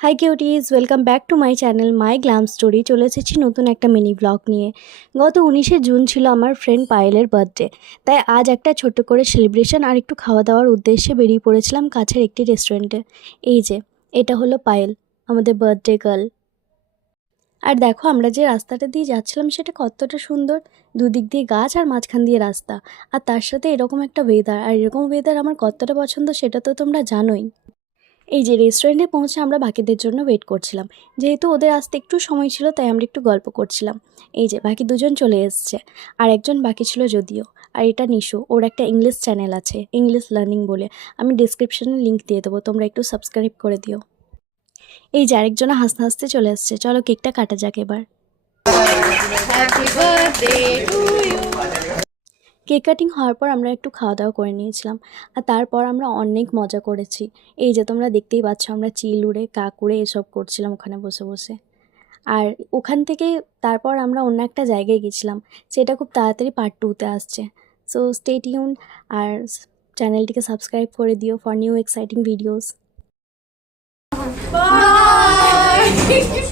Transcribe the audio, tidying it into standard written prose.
High cuties, welcome back to my channel my glam story. চলে এসেছি নতুন একটা মিনি ব্লগ নিয়ে। গত 19শে জুন ছিল আমার ফ্রেন্ড পায়েলের বার্থডে, তাই আজ একটা ছোট্ট করে সেলিব্রেশন আর একটু খাওয়া দাওয়ার উদ্দেশ্যে বেরিয়ে পড়েছিলাম কাছের একটি রেস্টুরেন্টে। এই যে, এটা হলো পায়েল, আমাদের বার্থডে গার্ল। আর দেখো আমরা যে রাস্তাটা দিয়ে যাচ্ছিলাম সেটা কতটা সুন্দর, দুদিক দিয়ে গাছ আর মাঝখান দিয়ে রাস্তা, আর তার সাথে এরকম একটা ওয়েদার। আর এরকম ওয়েদার আমার কতটা পছন্দ সেটা তো তোমরা জানোই। এই যে রেস্টুরেন্টে পৌঁছে আমরা বাকিদের জন্য ওয়েট করছিলাম। যেহেতু ওদের আসতে একটু সময় ছিল তাই আমরা একটু গল্প করছিলাম। এই যে বাকি দুজন চলে এসছে, আর একজন বাকি ছিল যদিও। আর এটা নিশু, ওর একটা ইংলিশ চ্যানেল আছে, ইংলিশ লার্নিং বলে। আমি ডিসক্রিপশনে লিঙ্ক দিয়ে দেবো, তোমরা একটু সাবস্ক্রাইব করে দিও। এই যে আরেকজনা হাসতে হাসতে চলে এসছে, চলো কেকটা কাটা যাক এবার। কেক কাটিং হওয়ার পর আমরা একটু খাওয়া দাওয়া করে নিয়েছিলাম, আর তারপর আমরা অনেক মজা করেছি। এই যে তোমরা দেখতেই পাচ্ছ, আমরা চিল উড়ে কাক উড়ে এসব করছিলাম ওখানে বসে বসে। আর ওখান থেকে তারপর আমরা অন্য একটা জায়গায় গেছিলাম, সেটা খুব তাড়াতাড়ি পার্ট 2-তে আসছে। সো স্টে টিউন, আর চ্যানেলটিকে সাবস্ক্রাইব করে দিও for new exciting videos. Bye.